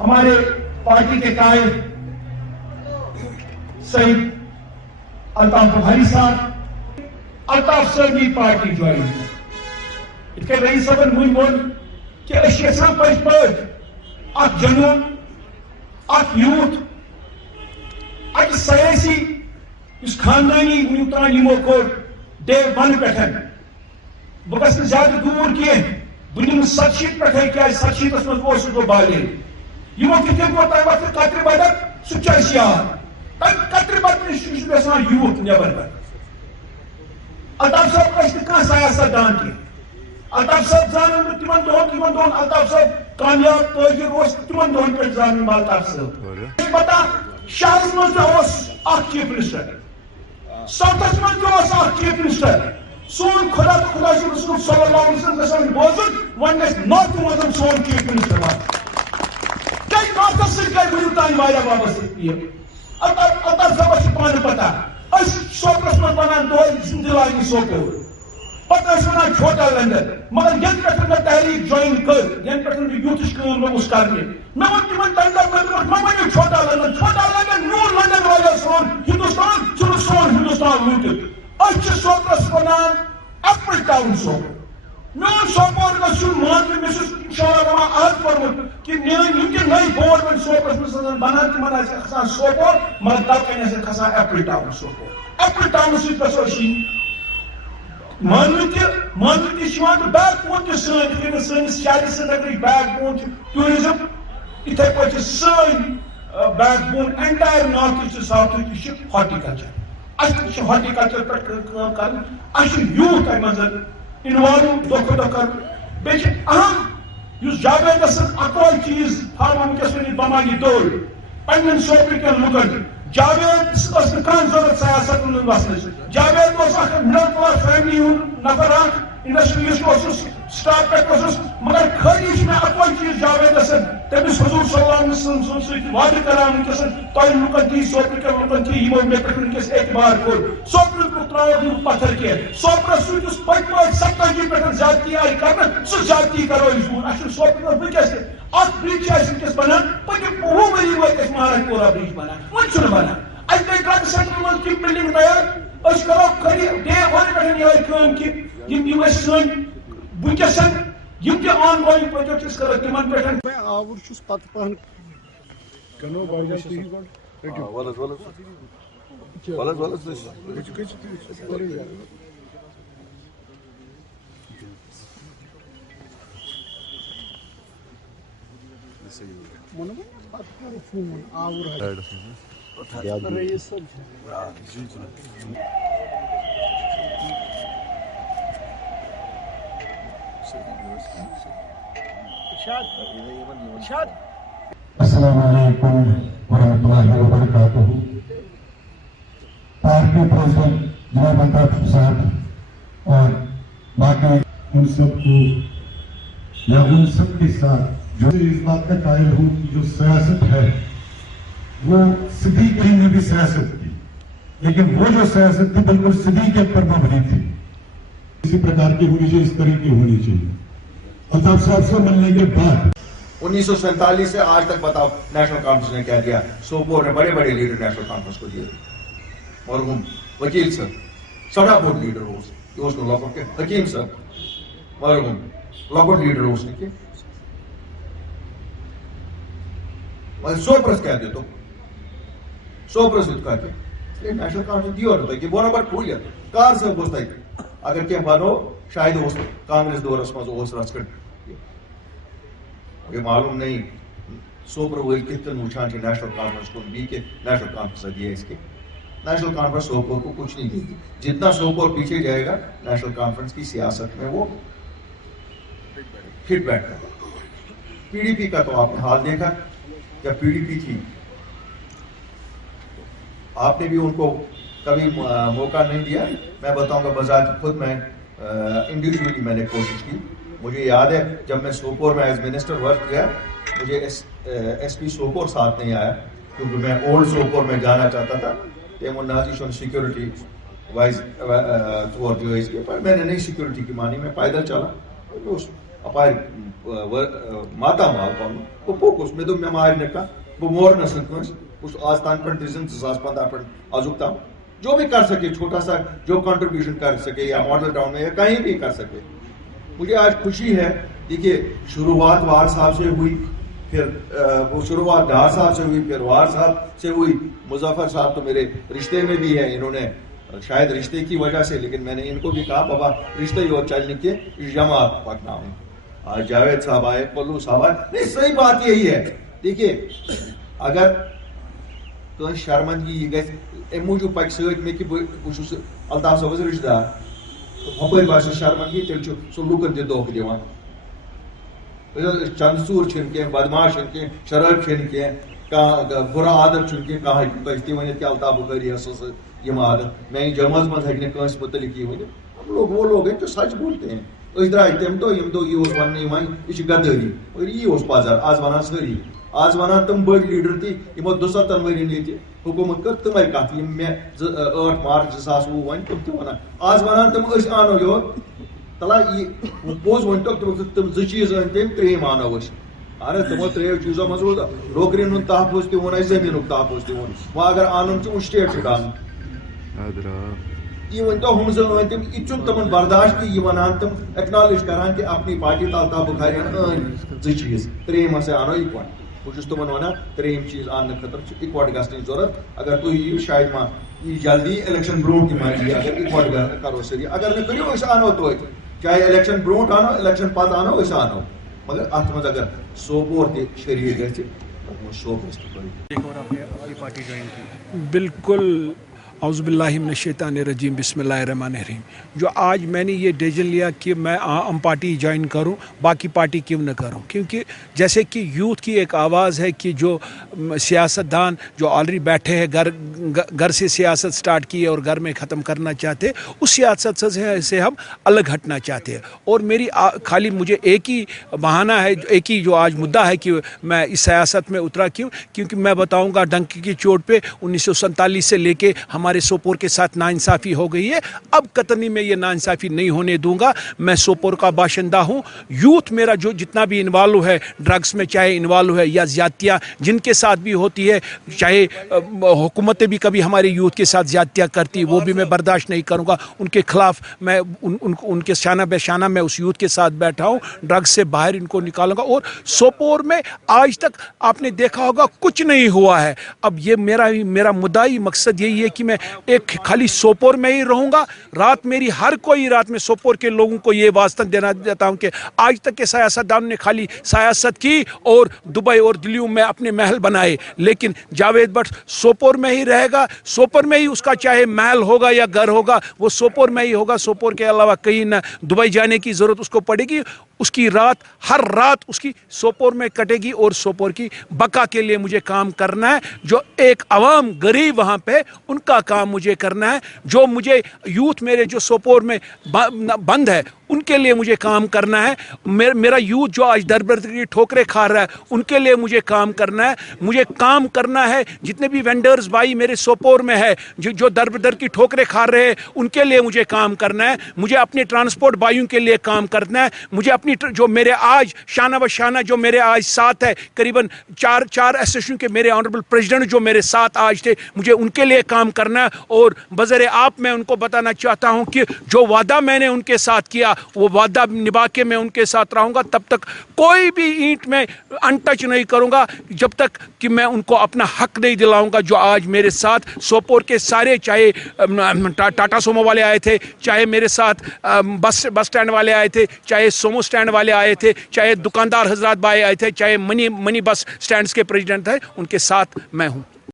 ہمارے پارٹی کے قائد سعید الطاف بھائی صاحب الطاف صاحب کی پارٹی جوائن ات کے رئیس صاحب ون وون کہ اس یژھان پٔزۍ پٲٹھۍ اکھ جنون اکھ یوٗتھ اکھ سیاسی اس خاندانی ونیُک تام یمو کوٚر ڈے ون پٮ۪ٹھ بہٕ گژھٕ نہٕ زیادٕ دوٗر کینٛہہ بہٕ نِمہٕ 87 پٮ۪ٹھَے کیٛازِ 87 منٛز اوسُس بہٕ بالغ یمو کِتھ کٔنۍ کوٚر تمہِ وقتہٕ قطرِ بدر سُہ چھُ اَسہِ یاد تمہِ قطرِ بدر نِش چھُ گژھان یوٗتھ نٮ۪بر پٮ۪ٹھ الطاف صٲب ٲسۍ نہٕ کانٛہہ سیاست دان کینٛہہ الطاف صٲب زانن بہٕ تِمن دۄہن الطاف صٲب کامیاب تٲجر اوس تِمن دۄہن پٮ۪ٹھ زانن بہٕ الطاف صٲب پتہ شہرس منٛز تہِ اوس اکھ چیف منسٹر ساؤتھس منٛز تہِ اوس اکھ چیف منسٹر سون خدا تو خدا سے رسول صلی اللہ علیہ وسلم گژھن بوزن ون گژھِ نارتھ منٛز سون چیف منسٹر کیٛازِ نارتھس سۭتۍ گٔے ونیُک تام واریاہ وابستگی الطاف صٲبس چھِ پانہٕ پتہ أسۍ سوپرس منٛز ونان دۄہے زندٕ لاگہِ سوپور پتہٕ ٲسۍ ونان چھوٹا لندن مگر ینہٕ پٮ۪ٹھ مےٚ تحریٖک جوین کٔر ینہٕ پٮ۪ٹھ مےٚ یوٗتھٕچ کٲم لوٚگُس کرنہِ مےٚ ووٚن تِمن تمہِ دۄہ مےٚ ؤنِو چھوٹا لندن میون لندن واریاہ سون ہندوستان چھُنہٕ سون ہندوستان لوٗٹِتھ أسۍ چھِ سوپرس ونان ایپل ٹاؤن سوپور میون سوپور گژھُن ماننہٕ مےٚ چھُس انشاءاللہ ونان آز پوٚرمُت کہ میٲنۍ یِم تہِ نٔے بورڈ وۄنۍ سوپرس منٛز آسان بنان تِمن آسہِ کھسان سوپور مگر تتھ کٔنۍ آسہِ کھسان apple town Sopore apple town سۭتۍ گژھو أسۍ یِنۍ ماننہٕ تہِ چھِ یِوان تہٕ بیک بون تہِ سٲنۍ یِتھ کٔنۍ سٲنِس شہرِ سرینگرٕچ بیک بون چھِ ٹوٗرِزم یِتھے پٲٹھۍ چھِ سٲنۍ بیک بون اینٹایر نارتھٕچ تہٕ ساوتھٕچ تہِ چھِ ہارٹیکلچر اَسہِ تہِ چھِ ہارٹیکلچر پٮ۪ٹھ کٲم کرٕنۍ اَسہِ چھُ یوٗتھ اَمہِ منٛز اِنوالو دۄہ کھۄتہٕ دۄہ کرُن بیٚیہِ چھِ اہم یُس جاویدس اکوے چیٖز تھاوان وٕنکیٚس ؤنِتھ بمانی دور پننٮ۪ن سوپرکٮ۪ن لُکن جاویدس ٲس نہٕ کانٛہہ ضروٗرت سیاست منٛز وسنٕچ جاوید اوس اکھ مڈل کلاس فیملی ہُنٛد نفر اکھ انڈسٹریلسٹ اوسُس سٹاف پٮ۪ٹھ اوسُس مگر خٲلی چھُ مےٚ اکوے چیٖز جاویدس تٔمِس حضوٗر صلی اللہ علیہ وسلم سۭتۍ وعدٕ کران وٕنکیٚس تۄہہِ لُکن دِی سوپرکٮ۪ن لُکن دِی یِمو مےٚ پٮ۪ٹھ وٕنکیٚس اعتبار کوٚر سوپرُک لُکھ ترٛاووکھ نہٕ پتھر کینٛہہ سوپرس سۭتۍ یُس پٔتمہِ ؤرۍ 87 پٮ۪ٹھ زیادتی آیہِ کرنہٕ سُہ زیادتی کرو أسۍ دوٗر اَسہِ چھُ سوپرس منٛز وٕنکیٚس تہِ اکھ برج چھِ اَسہِ وٕنکیٚس بنان پٔتِم 20 ؤری وٲتۍ اَسہِ مہاراج پورہ برج بنان وۄنۍ چھُنہٕ بنان اَسہِ گٔے ڈرگ سینٹر منٛز تِم بِلڈنگ تیار أسۍ کرو خٲلی ڈے ون پٮ۪ٹھ یِہوٚے کٲم کہِ یِم اَسہِ سٲنۍ وٕنکیٚس یِم تہِ آن گویِنگ پروجیکٹ چھِ أسۍ کرو تِمن پٮ۪ٹھ آوُر چھُس پتہٕ پہن کنو باجان تُہۍ فون آوُر رئیس صٲب السلام علیکم ورحمۃ اللہ وبرکاتہ پارٹی پریزیڈنٹ جناب الطاف صاحب اور باقی ان سب کو یا ان سب کے ساتھ جو اس بات کا قائل ہوں کہ جو سیاست ہے وہ صدیق نے بھی سیاست کی لیکن وہ جو سیاست تھی بالکل صدیق کے پر مبنی تھی اسی پرکار کی ہونی چاہیے اس طریقے ہونی چاہیے الطاف صاحب سے ملنے کے بعد 1947 سے آج تک بتاؤ نیشنل کانفرنس نے کیا دیا سوپور نے بڑے بڑے لیڈر نیشنل کانفرنس کو دیے مرحوم وکیل صاحب سڑا بوٹ لیڈر اس کو لوکٹ کے حکیم صاحب مرحوم لوکٹ لیڈر اس نے سوپرس کیا دے تو سوپرس کا کیا نیشنل کانفرنس دیو نہ کہ بونا بٹ ٹھویا کار صاحب اس تک اگر کیا بنو شاید اس کانگریس دورس مز اس رسکٹ یہ معلوم نہیں سوپر ول کتن وچان نیشنل کانفرنس کو بھی کہ نیشنل کانفرنس دیا اس کے نیشنل کانفرنس سوپور کو کچھ نہیں دے گی جتنا سوپور پیچھے جائے گا نیشنل کانفرنس کی سیاست میں وہ فٹ بیٹھتا ہے پی ڈی پی کا تو آپ نے حال دیکھا جب پی ڈی پی تھی آپ نے بھی ان کو کبھی موقع نہیں دیا میں بتاؤں گا بذات خود میں انڈیویجولی میں نے کوشش کی مجھے یاد ہے جب میں سوپور میں ایز منسٹر ورک کیا مجھے ایس پی سوپور ساتھ نہیں آیا کیونکہ میں اولڈ سوپور میں جانا چاہتا تھا کہ وہ نازیشن سیکورٹی وائز طور جو ہے اس کے پر میں نے نہیں سیکورٹی کی مانی میں پیدل چلا اپار ماتا مال پن بہ پوکس مے دو مے مار نہ بہ مورنس کنس بس آج تان پہ دن 2015 پہ آزک تام جو بھی کر سکے چھوٹا سا جو کنٹریبیوشن کر سکے یا ماڈل ٹاؤن میں یا کہیں بھی کر سکے. مجھے آج خوشی ہے. دیکھیے شروعات وار صاحب سے ہوئی, پھر وہ شروعات ڈار صاحب سے ہوئی, پھر وار صاحب سے ہوئی. مظفر صاحب تو میرے رشتے میں بھی ہے, انہوں نے شاید رشتے کی وجہ سے, لیکن میں نے ان کو بھی کہا بابا رشتے ہی اور چلنے کے جماعت پکنا ہوں. آج جاوید صاحب آئے, پلو صاحب آئے. نہیں, صحیح بات یہی ہے. دیکھیے اگر کہیں شرمندگی یہ گھر ام موجود پک ست مے کہ بہت الطاف صاحب رشتہ دار ہپر باسے شرمندگی تیل سہ لکن تہ دھوکہ دِوان. چند ژوٗر چھنہٕ کینٛہہ, بدماش چھنہٕ کینٛہہ, شرٲبۍ چھنہٕ کینٛہہ, کانٛہہ برا عادت چھنہٕ کینٛہہ, کانٛہہ ہیٚکہِ تۄہہِ تہِ ؤنِتھ کہ الطاف بخاری ہسا یِم عادت میانہِ جمٲژ منٛز ہیٚکہِ نہٕ کٲنٛسہِ متعلق یہِ ؤنِتھ. وہ لوگ ہیں جو سچ بولتے ہیں. أسۍ درٛاے تمہِ دۄہ ییٚمہِ دۄہ یہِ اوس وننہٕ یِوان یہِ چھِ غدٲری, مگر یی اوس پزر. آز ونان سٲری, آز ونان تِم بٔڑۍ لیڈر تہِ یِمو 270 ؤرین ییٚتہِ حکوٗمت کٔر تِمے کتھ یِم مےٚ 8 مارچ 2020 ونہِ تِم تہِ ونان. آز ونان تِم أسۍ آنو یور تلا یہ پوٚز ؤنۍتو تِم 2 چیٖز أنۍ تٔمۍ, 3 آنو أسۍ. اہن تمو 3 چیٖزو منٛز اوس نوکرین ہُنٛد تحفظ تہِ ووٚن اَسہِ, زٔمیٖنُک تحفظ تہِ ووٚن. وۄنۍ اگر انُن چھُ وۄنۍ سٹیٹ چھُ انُن. یہ ؤنۍتو ہُم 2 أنۍ تِم, یہِ چھُنہٕ تِمن برداشت کہِ یہِ وَنان تِم ایکنالیج کران کہ اپنی پارٹی الطاف بخاریَن أنۍ 2 چیٖز, 3 ہسا انو اِکوٹ. بہٕ چھُس تِمن وَنان 3 چیٖز اننہٕ خٲطرٕ چھُ اِکوٹ گژھنٕچ ضروٗرت. اگر تُہۍ یِیِو شاید ما یی جلدی الیکشن برونٛٹھ تہِ ما یی, اگر اِکوٹ کرو سٲری. اگر نہٕ کٔرِو أسۍ انو توتہِ, چاہے الیکشن برونٛٹھ انو الیکشن پتہٕ انو, أسۍ انو. مگر اتھ منٛز اگر سوپور تہِ شریٖک گژھِ تتھ منٛز شوقس تہِ پٲٹھۍ. بالکل. اعوذ باللہ من الشیطان الرجیم, بسم اللہ الرحمن الرحیم. جو آج میں نے یہ ڈیسیژن لیا کہ میں عام پارٹی جوائن کروں, باقی پارٹی کیوں نہ کروں, کیونکہ جیسے کہ یوتھ کی ایک آواز ہے کہ جو سیاست دان جو آلریڈی بیٹھے ہیں گھر سے سیاست سٹارٹ کی ہے اور گھر میں ختم کرنا چاہتے ہیں, اس سیاست سے ہم الگ ہٹنا چاہتے ہیں. اور میری خالی مجھے ایک ہی بہانہ ہے, ایک ہی جو آج مدعا ہے کہ میں اس سیاست میں اترا کیوں, کیونکہ میں بتاؤں گا ڈنکی کی چوٹ پہ 1947 سے لے کے ہمارے سوپور کے ساتھ ناانصافی ہو گئی ہے. اب قطنی میں یہ ناانصافی نہیں ہونے دوں گا. میں سوپور کا باشندہ ہوں. یوتھ میرا جو جتنا بھی انوالو ہے ڈرگس میں, چاہے انوالو ہے یا زیادتیاں جن کے ساتھ بھی ہوتی ہے, چاہے حکومتیں بھی کبھی ہمارے یوتھ کے ساتھ زیادتیاں کرتی, وہ بھی میں برداشت نہیں کروں گا. ان کے خلاف میں ان کے شانہ بہ شانہ میں اس یوتھ کے ساتھ بیٹھا ہوں. ڈرگس سے باہر ان کو نکالوں گا. اور سوپور میں آج تک آپ نے دیکھا ہوگا کچھ نہیں ہوا ہے. اب یہ میرا مدعی مقصد یہی ہے کہ میں ایک خالی سوپور میں ہی رہوں گا. رات میری ہر کوئی رات میں سوپور کے لوگوں کو یہ واسطہ دینا چاہتا ہوں کہ آج تک کے سیاستدانوں نے خالی سیاست کی اور دبئی اور دلیوں میں اپنے محل بنائے, لیکن جاوید بٹ سوپور میں ہی رہے گا. سوپور میں ہی اس کا چاہے محل ہوگا یا گھر ہوگا, وہ سوپور میں ہی ہوگا. سوپور کے علاوہ کہیں نہ دبئی جانے کی ضرورت اس کو پڑے گی. اس کی رات, ہر رات اس کی سوپور میں کٹے گی. اور سوپور کی بقا کے لیے مجھے کام کرنا ہے. جو ایک عوام غریب وہاں پہ, ان کا کام مجھے کرنا ہے. جو مجھے یوتھ میرے جو سوپور میں بند ہے ان کے لیے مجھے کام کرنا ہے. میرا یوتھ جو آج در بدر کی ٹھوکریں کھا رہا ہے ان کے لیے مجھے کام کرنا ہے. مجھے کام کرنا ہے جتنے بھی وینڈرز بھائی میرے سوپور میں ہے جو در بدر کی ٹھوکریں کھا رہے ہیں, ان کے لیے مجھے کام کرنا ہے. مجھے اپنے ٹرانسپورٹ بھائیوں کے لیے کام کرنا ہے. مجھے اپنی جو میرے آج شانہ بہ شانہ جو میرے آج ساتھ ہے, قریباً 4 ایسوسیشن کے میرے آنریبل پریزیڈنٹ جو میرے ساتھ آج تھے, مجھے ان کے لیے کام کرنا ہے. اور بذر آپ میں ان کو بتانا چاہتا ہوں کہ جو وعدہ میں نے ان کے ساتھ کیا وہ وعدہ نبھا کے میں ان کے ساتھ رہوں گا. تب تک کوئی بھی اینٹ میں انٹچ نہیں کروں گا جب تک کہ میں ان کو اپنا حق نہیں دلاؤں گا. جو آج میرے ساتھ سوپور کے سارے, چاہے ٹاٹا سومو والے آئے تھے, چاہے میرے ساتھ بس اسٹینڈ والے آئے تھے, چاہے سومو اسٹینڈ والے آئے تھے, چاہے دکاندار حضرات بھائی آئے تھے, چاہے منی بس اسٹینڈز کے پریزیڈنٹ تھے, ان کے ساتھ میں ہوں.